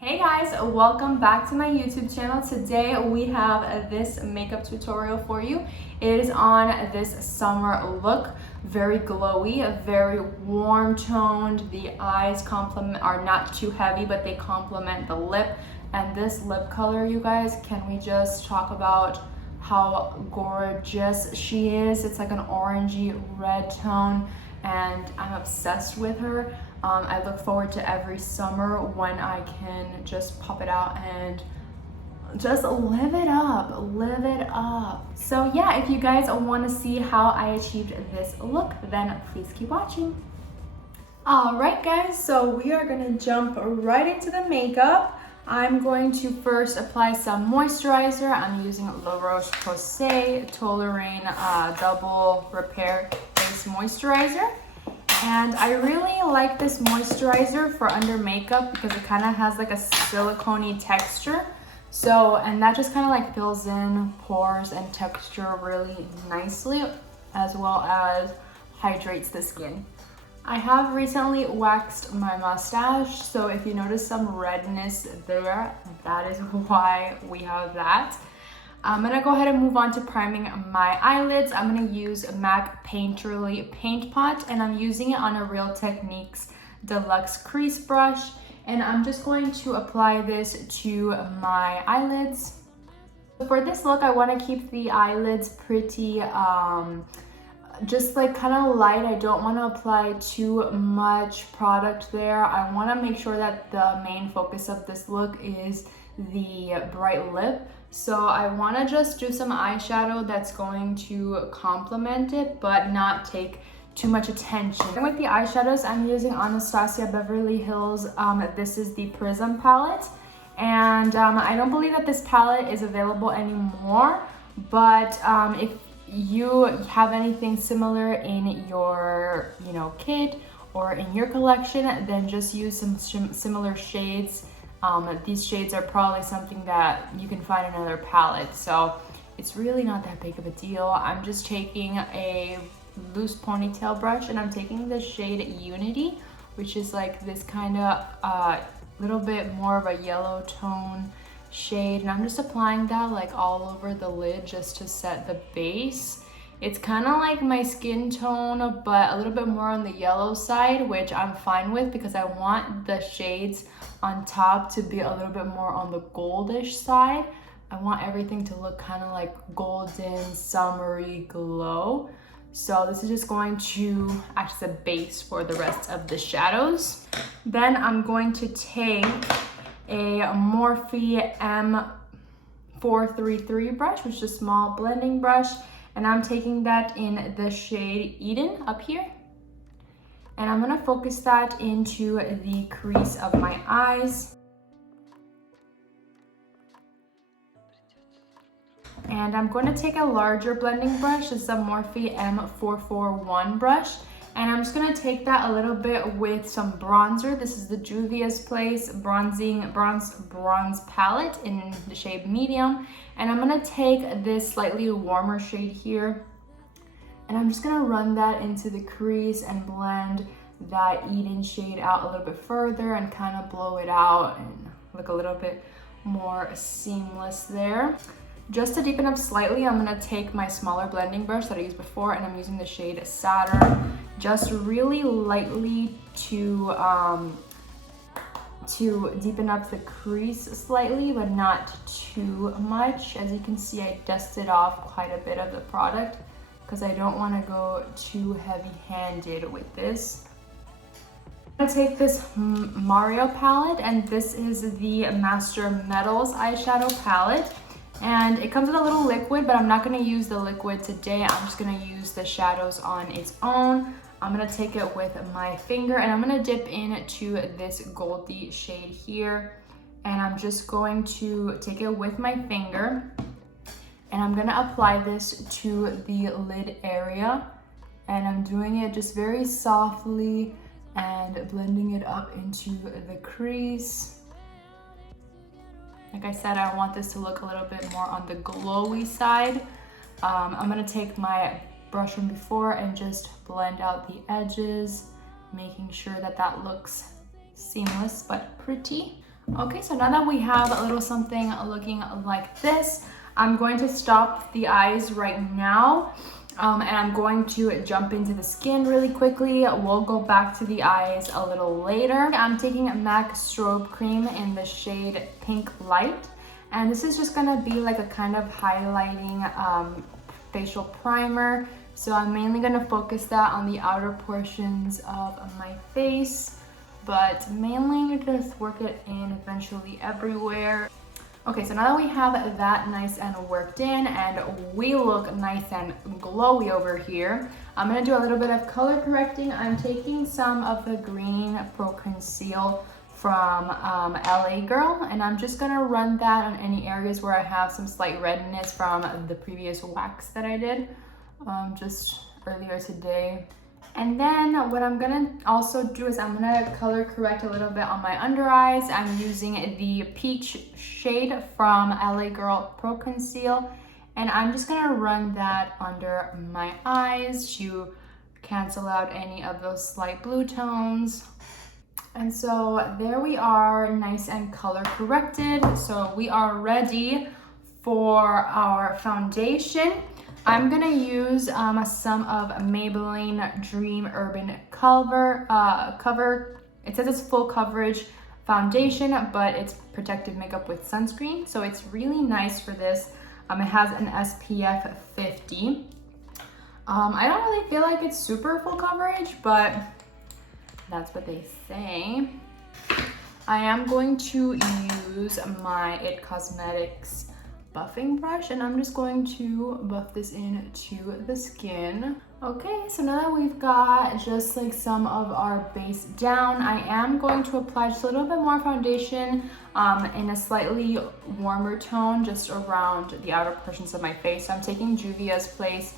Hey guys, welcome back to my YouTube channel. Today we have this makeup tutorial for you. It is on this summer look, very glowy, very warm toned. The eyes are not too heavy, but they complement the lip. And this lip color, you guys, can we just talk about how gorgeous she is? It's like an orangey red tone and I'm obsessed with her. I look forward to every summer when I can just pop it out and just live it up. So yeah, if you guys want to see how I achieved this look, then please keep watching. Alright guys, so we are going to jump right into the makeup. I'm going to first apply some moisturizer. I'm using La Roche-Posay Toleriane Double Repair Face Moisturizer. And I really like this moisturizer for under makeup because it kind of has like a silicone-y texture. So, and that just kind of like fills in pores and texture really nicely, as well as hydrates the skin. I have recently waxed my mustache, so if you notice some redness there, that is why we have that. I'm gonna go ahead and move on to priming my eyelids. I'm gonna use MAC Painterly Paint Pot, and I'm using it on a Real Techniques Deluxe Crease Brush. And I'm just going to apply this to my eyelids. For this look, I wanna keep the eyelids pretty, just like kind of light. I don't want to apply too much product there. I want to make sure that the main focus of this look is the bright lip. So I want to just do some eyeshadow that's going to complement it, but not take too much attention. And with the eyeshadows, I'm using Anastasia Beverly Hills. This is the Prism palette. And I don't believe that this palette is available anymore, but if you have anything similar in your kit or in your collection, then just use some similar shades. These shades are probably something that you can find in another palette, so it's really not that big of a deal. I'm just taking a loose ponytail brush and I'm taking the shade Unity, which is like this kind of little bit more of a yellow tone shade, and I'm just applying that like all over the lid just to set the base. It's kind of like my skin tone, but a little bit more on the yellow side, which I'm fine with because I want the shades on top to be a little bit more on the goldish side. I want everything to look kind of like golden, summery glow. So this is just going to act as a base for the rest of the shadows. Then I'm going to take a Morphe M433 brush, which is a small blending brush, and I'm taking that in the shade Eden up here. And I'm gonna focus that into the crease of my eyes. And I'm going to take a larger blending brush. It's a Morphe M441 brush. And I'm just gonna take that a little bit with some bronzer. This is the Juvia's Place bronze palette in the shade medium. And I'm gonna take this slightly warmer shade here, and I'm just gonna run that into the crease and blend that Eden shade out a little bit further and kind of blow it out and look a little bit more seamless there. Just to deepen up slightly, I'm gonna take my smaller blending brush that I used before, and I'm using the shade Saturn, just really lightly to deepen up the crease slightly, but not too much. As you can see, I dusted off quite a bit of the product because I don't want to go too heavy-handed with this. I'm gonna take this Mario palette, and this is the Master Metals eyeshadow palette. And it comes with a little liquid, but I'm not gonna use the liquid today. I'm just gonna use the shadows on its own. I'm gonna take it with my finger and I'm gonna dip into this goldy shade here. And I'm just going to take it with my finger and I'm gonna apply this to the lid area. And I'm doing it just very softly and blending it up into the crease. Like I said, I want this to look a little bit more on the glowy side. I'm gonna take my brush from before and just blend out the edges, making sure that that looks seamless but pretty. Okay, so now that we have a little something looking like this, I'm going to stop the eyes right now. And I'm going to jump into the skin really quickly. We'll go back to the eyes a little later. I'm taking MAC Strobe Cream in the shade Pink Light. And this is just gonna be like a kind of highlighting facial primer. So I'm mainly gonna focus that on the outer portions of my face, but mainly just work it in eventually everywhere. Okay, so now that we have that nice and worked in and we look nice and glowy over here, I'm gonna do a little bit of color correcting. I'm taking some of the Green Pro Conceal from LA Girl, and I'm just gonna run that on any areas where I have some slight redness from the previous wax that I did just earlier today. And then what I'm gonna also do is I'm gonna color correct a little bit on my under eyes. I'm using the peach shade from LA Girl Pro Conceal, and I'm just gonna run that under my eyes to cancel out any of those slight blue tones. And so there we are, nice and color corrected. So we are ready for our foundation. I'm gonna use some of Maybelline Dream Urban Cover. It says it's full coverage foundation, but it's protective makeup with sunscreen. So it's really nice for this. It has an SPF 50. I don't really feel like it's super full coverage, but that's what they say. I am going to use my IT Cosmetics buffing brush, and I'm just going to buff this into the skin. Okay, so now that we've got just like some of our base down, I am going to apply just a little bit more foundation in a slightly warmer tone just around the outer portions of my face. So I'm taking Juvia's Place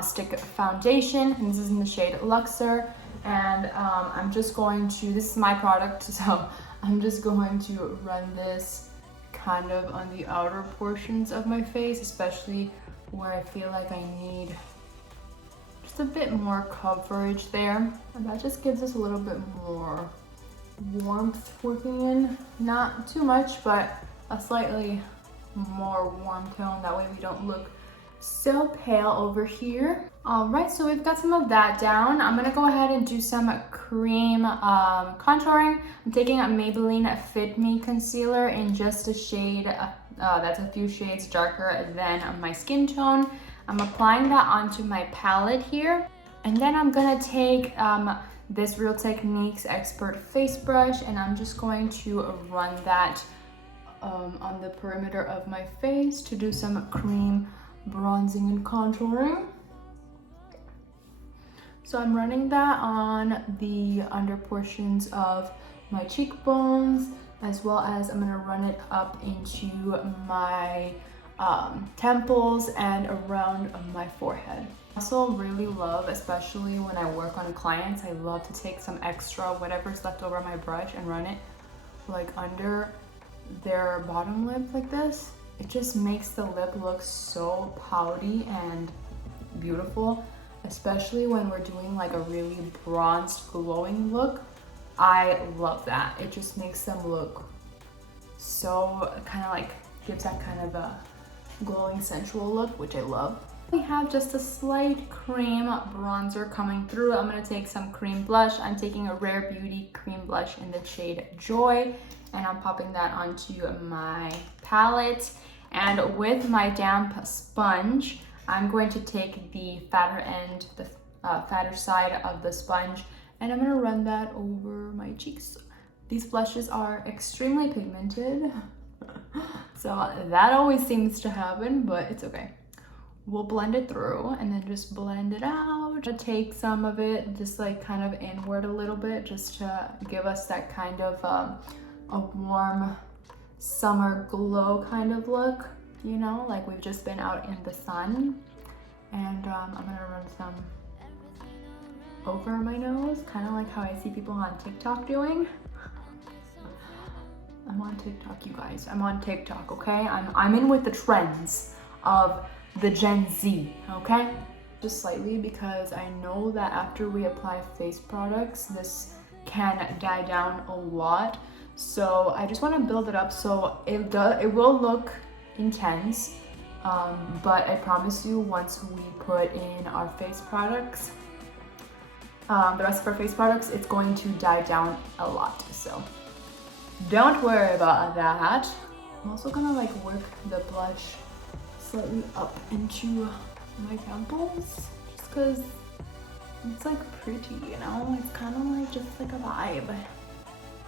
Stick Foundation, and this is in the shade Luxor. And I'm just going to, this is my product, so I'm just going to run this kind of on the outer portions of my face, especially where I feel like I need just a bit more coverage there. And that just gives us a little bit more warmth working in. Not too much, but a slightly more warm tone. That way we don't look so pale over here. All right, so we've got some of that down. I'm gonna go ahead and do some cream contouring. I'm taking a Maybelline Fit Me concealer in just a shade that's a few shades darker than my skin tone. I'm applying that onto my palette here, and then I'm gonna take this Real Techniques Expert Face Brush, and I'm just going to run that on the perimeter of my face to do some cream bronzing and contouring. So I'm running that on the under portions of my cheekbones, as well as I'm gonna run it up into my temples and around my forehead. Also really love, especially when I work on clients, I love to take some extra whatever's left over my brush and run it like under their bottom lip like this. It just makes the lip look so pouty and beautiful, especially when we're doing like a really bronzed, glowing look. I love that. It just makes them look so kind of like, gives that kind of a glowing, sensual look, which I love. We have just a slight cream bronzer coming through. I'm gonna take some cream blush. I'm taking a Rare Beauty cream blush in the shade Joy, and I'm popping that onto my palette. And with my damp sponge, I'm going to take the fatter end, the fatter side of the sponge, and I'm gonna run that over my cheeks. These blushes are extremely pigmented, so that always seems to happen, but it's okay. We'll blend it through and then just blend it out. Take some of it just like kind of inward a little bit, just to give us that kind of a warm summer glow kind of look, you know, like we've just been out in the sun. And I'm gonna run some over my nose, kind of like how I see people on TikTok doing. I'm on TikTok, you guys. I'm on TikTok, okay? I'm in with the trends of the Gen Z, okay? Just slightly, because I know that after we apply face products, this can die down a lot. So I just want to build it up so it will look intense, but I promise you, once we put in our face products, the rest of our face products, it's going to die down a lot. So don't worry about that. I'm also gonna like work the blush slightly up into my temples, just because it's like pretty, you know? It's kind of like just like a vibe.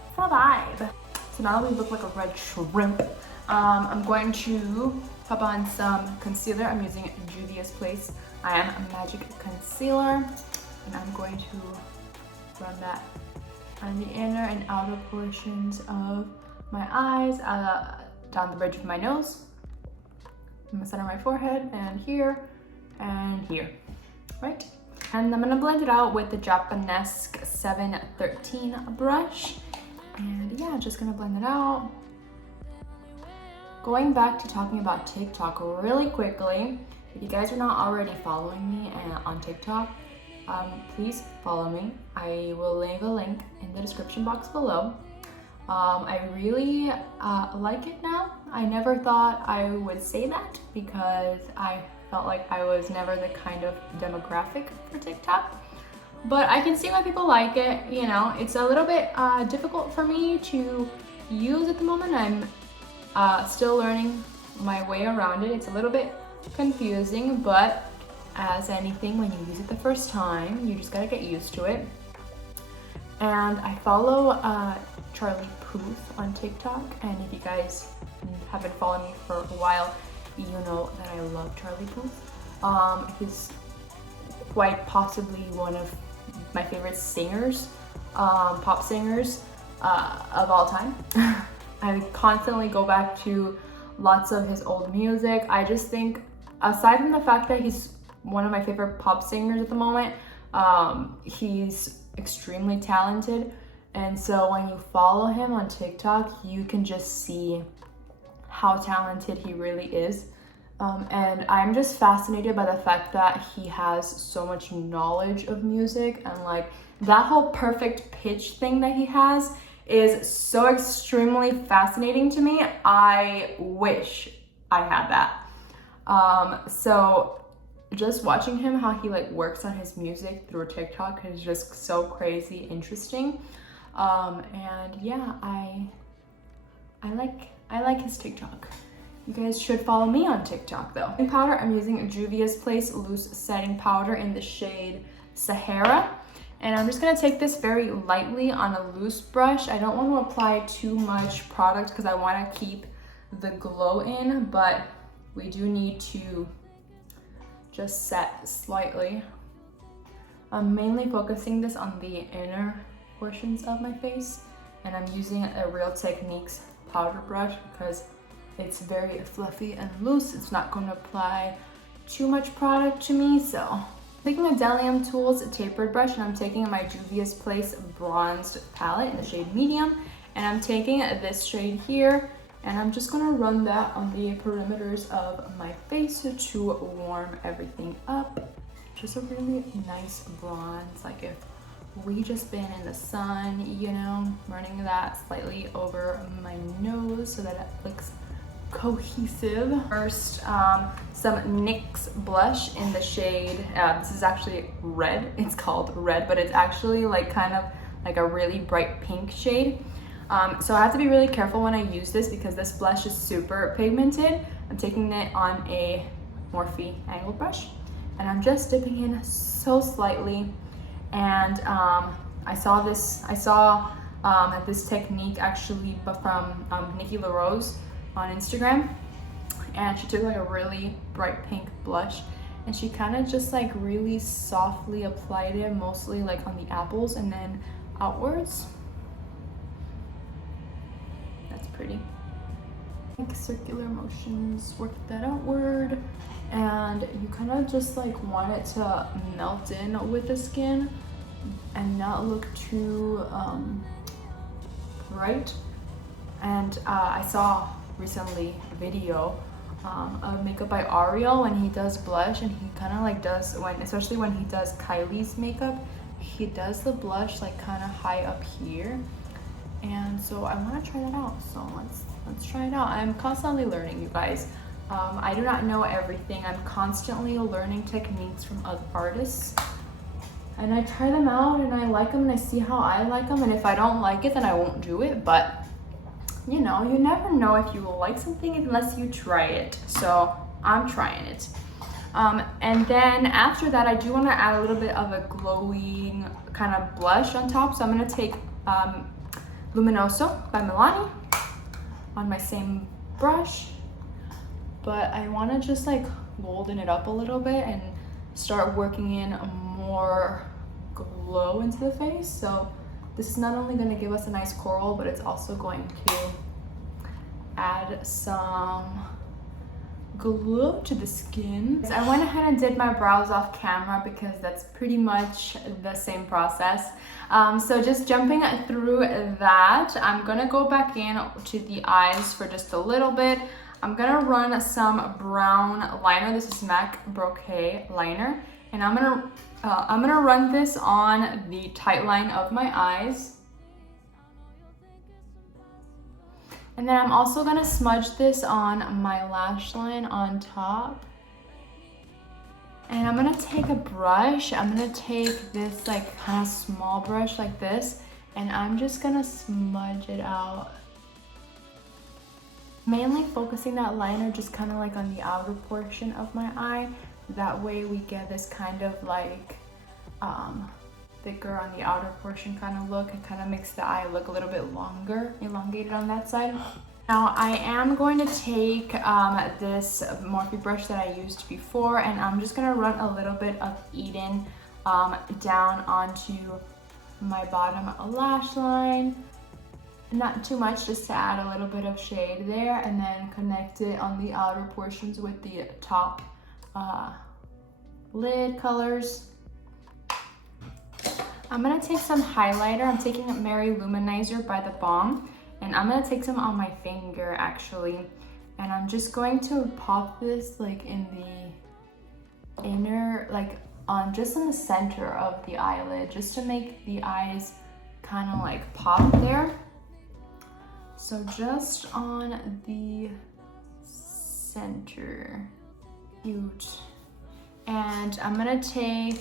It's a vibe. So now that we look like a red shrimp, I'm going to pop on some concealer. I'm using Juvia's Place I Am Magic Concealer, and I'm going to run that on the inner and outer portions of my eyes, down the bridge of my nose, in the center of my forehead, and here, right? And I'm gonna blend it out with the Japanesque 713 brush. And yeah, just gonna blend it out. Going back to talking about TikTok really quickly, if you guys are not already following me on TikTok, please follow me. I will leave a link in the description box below. I really like it now. I never thought I would say that because I felt like I was never the kind of demographic for TikTok. But I can see why people like it, you know. It's a little bit difficult for me to use at the moment. I'm still learning my way around it. It's a little bit confusing, but as anything, when you use it the first time, you just gotta get used to it. And I follow Charlie Puth on TikTok, and if you guys have been following me for a while, you know that I love Charlie Puth. He's quite possibly one of my favorite singers, pop singers of all time. I constantly go back to lots of his old music. I just think, aside from the fact that he's one of my favorite pop singers at the moment, he's extremely talented. And so when you follow him on TikTok, you can just see how talented he really is. And I'm just fascinated by the fact that he has so much knowledge of music, and like that whole perfect pitch thing that he has is so extremely fascinating to me. I wish I had that. So just watching him, how he like works on his music through TikTok is just so crazy interesting. And yeah, I like his TikTok. You guys should follow me on TikTok though. In powder, I'm using Juvia's Place Loose Setting Powder in the shade Sahara. And I'm just gonna take this very lightly on a loose brush. I don't want to apply too much product because I wanna keep the glow in, but we do need to just set slightly. I'm mainly focusing this on the inner portions of my face, and I'm using a Real Techniques powder brush because it's very fluffy and loose. It's not going to apply too much product to me. So I'm taking a Delium Tools tapered brush, and I'm taking my Juvia's Place bronzed palette in the shade Medium, and I'm taking this shade here, and I'm just going to run that on the perimeters of my face to warm everything up. Just a really nice bronze, like if we just been in the sun, you know, running that slightly over my nose so that it looks cohesive. First, some NYX blush in the shade, this is actually red. It's called red, but it's actually like kind of like a really bright pink shade. So I have to be really careful when I use this because this blush is super pigmented. I'm taking it on a Morphe angled brush, and I'm just dipping in so slightly. And I saw this technique actually from Nikki LaRose on Instagram, and she took like a really bright pink blush, and she kind of just like really softly applied it, mostly like on the apples and then outwards. That's pretty. Like circular motions, work that outward, and you kind of just like want it to melt in with the skin and not look too bright. And I saw recently a video of Makeup by Ariel when he does blush, and he kind of like does, especially when he does Kylie's makeup, he does the blush like kind of high up here, And so I want to try that out. So let's try it out. I'm constantly learning, you guys. I do not know everything. I'm constantly learning techniques from other artists. And I try them out and I like them and I see how I like them. And if I don't like it, then I won't do it. But you know, you never know if you will like something unless you try it. So I'm trying it. And then after that, I do want to add a little bit of a glowing kind of blush on top. So I'm going to take Luminoso by Milani on my same brush. But I want to just like golden it up a little bit and start working in more glow into the face. So this is not only going to give us a nice coral, but it's also going to add some glow to the skin. I went ahead and did my brows off camera because that's pretty much the same process. So just jumping through that, I'm gonna go back in to the eyes for just a little bit. I'm gonna run some brown liner. This is MAC Bokeh liner, and I'm gonna run this on the tight line of my eyes. And then I'm also gonna smudge this on my lash line on top. And I'm gonna take a brush. I'm gonna take this like kind of small brush like this, and I'm just gonna smudge it out. Mainly focusing that liner just kind of like on the outer portion of my eye. That way we get this kind of like thicker on the outer portion kind of look. It kind of makes the eye look a little bit longer, elongated on that side. Now I am going to take this Morphe brush that I used before, and I'm just going to run a little bit of Eden down onto my bottom lash line. Not too much, just to add a little bit of shade there, and then connect it on the outer portions with the top lid colors. I'm gonna take some highlighter. I'm taking a Mary Luminizer by The Balm, and I'm gonna take some on my finger actually, and I'm just going to pop this like in the inner, like just in the center of the eyelid, just to make the eyes kind of like pop there. So just on the center, cute. And I'm gonna take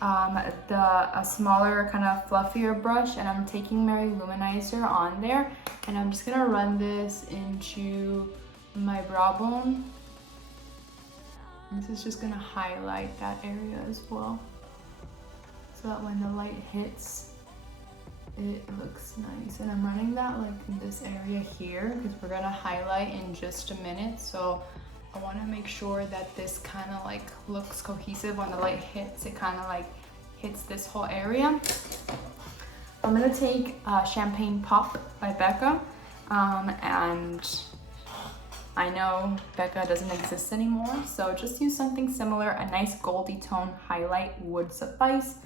a smaller kind of fluffier brush, and I'm taking Mary Luminizer on there, and I'm just gonna run this into my brow bone. This is just gonna highlight that area as well, so that when the light hits, it looks nice. And I'm running that like in this area here because we're gonna highlight in just a minute. So I want to make sure that this kind of like looks cohesive. When the light hits, it kind of like hits this whole area. I'm gonna take Champagne Pop by Becca, and I know Becca doesn't exist anymore, so just use something similar. A nice goldy tone highlight would suffice,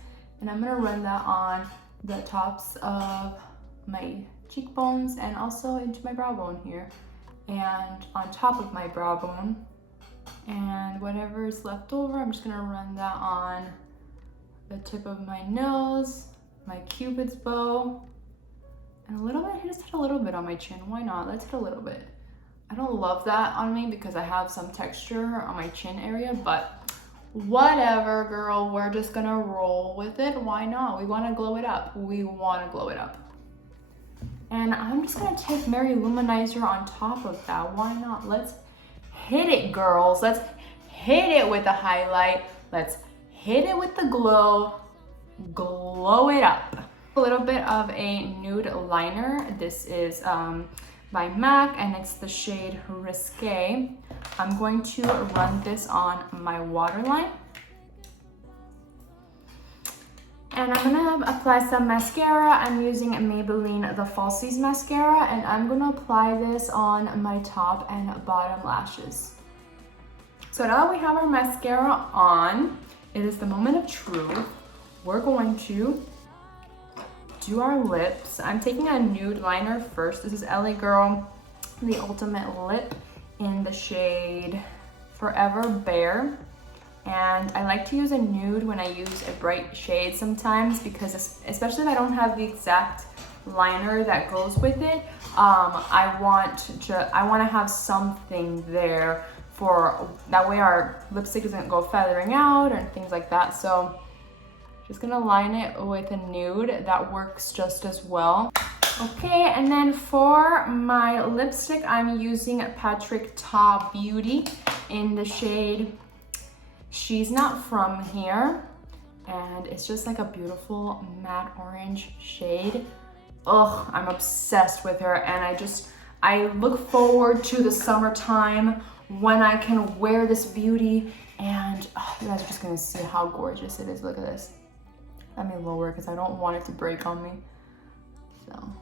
and I'm gonna run that on the tops of my cheekbones and also into my brow bone here, and on top of my brow bone, and whatever is left over, I'm just gonna run that on the tip of my nose, my cupid's bow, and a little bit, just hit a little bit on my chin. Why not? Let's hit a little bit. I don't love that on me because I have some texture on my chin area, but whatever, girl, we're just gonna roll with it. Why not? We want to glow it up. We want to glow it up. And I'm just gonna take Mary Luminizer on top of that. Why not? Let's hit it, girls. Let's hit it with the highlight. Let's hit it with the glow. Glow it up. A little bit of a nude liner. This is by MAC, and it's the shade Risque. I'm going to run this on my waterline. And I'm gonna apply some mascara. I'm using Maybelline The Falsies mascara, and I'm gonna apply this on my top and bottom lashes. So now that we have our mascara on, it is the moment of truth. We're going to do our lips. I'm taking a nude liner first. This is LA Girl, the Ultimate Lip, in the shade Forever Bare. And I like to use a nude when I use a bright shade sometimes, because especially if I don't have the exact liner that goes with it. I want to have something there for that way our lipstick doesn't go feathering out and things like that. So just gonna line it with a nude. That works just as well. Okay, and then for my lipstick, I'm using Patrick Ta Beauty in the shade She's Not From Here. And it's just like a beautiful matte orange shade. Ugh, I'm obsessed with her, and I look forward to the summertime when I can wear this beauty, and you guys are just gonna see how gorgeous it is. Look at this. Let me lower because I don't want it to break on me. So.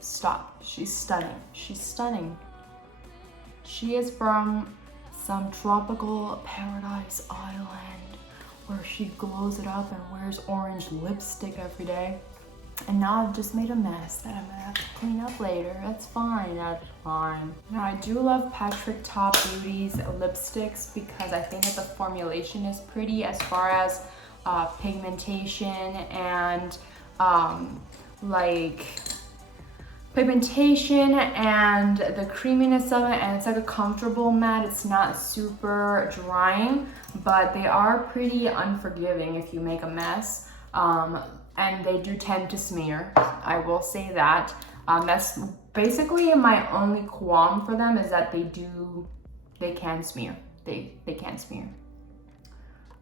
Stop. She's stunning. She's stunning. She is from some tropical paradise island where she glows it up and wears orange lipstick every day. And now I've just made a mess that I'm gonna have to clean up later. That's fine, that's fine. Now I do love Patrick Ta Beauty's lipsticks because I think that the formulation is pretty as far as pigmentation and pigmentation and the creaminess of it, and it's like a comfortable matte. It's not super drying, but they are pretty unforgiving if you make a mess. And they do tend to smear. I will say that. That's basically my only qualm for them, is that they can smear. They can smear.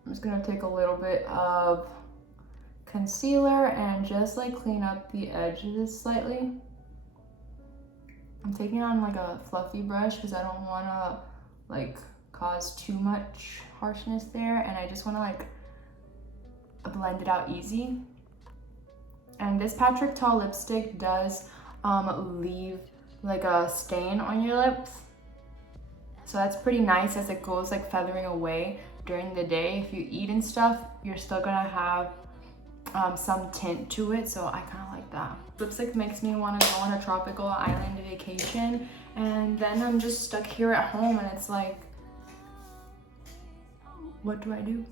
I'm just gonna take a little bit of concealer and just like clean up the edges slightly. I'm taking it on like a fluffy brush because I don't want to like cause too much harshness there, and I just want to like blend it out easy. And this Patrick Ta lipstick does leave like a stain on your lips, so that's pretty nice as it goes like feathering away during the day. If you eat and stuff, you're still gonna have some tint to it, so I kind of like that. Lipstick makes me want to go on a tropical island vacation, and then I'm just stuck here at home, and it's like, what do I do?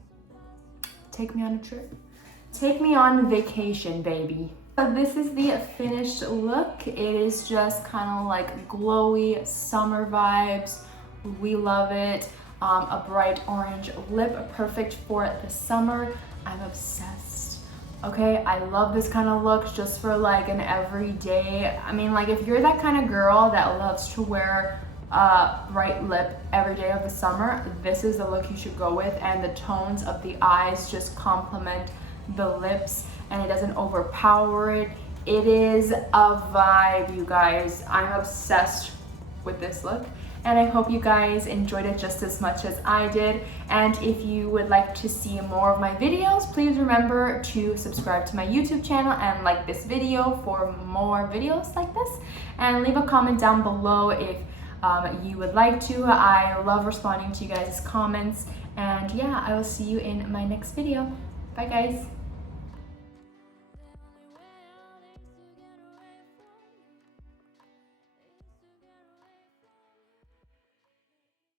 Take me on a trip. Take me on vacation, baby. So this is the finished look. It is just kind of like glowy summer vibes. We love it. A bright orange lip, perfect for the summer. I'm obsessed. Okay, I love this kind of look just for like an everyday. I mean, like if you're that kind of girl that loves to wear a bright lip every day of the summer, this is the look you should go with. And the tones of the eyes just complement the lips, and it doesn't overpower it. It is a vibe, you guys. I'm obsessed with this look, and I hope you guys enjoyed it just as much as I did. And if you would like to see more of my videos, please remember to subscribe to my YouTube channel and like this video for more videos like this, and leave a comment down below if you would like to. I love responding to you guys' comments, and yeah, I will see you in my next video. Bye guys.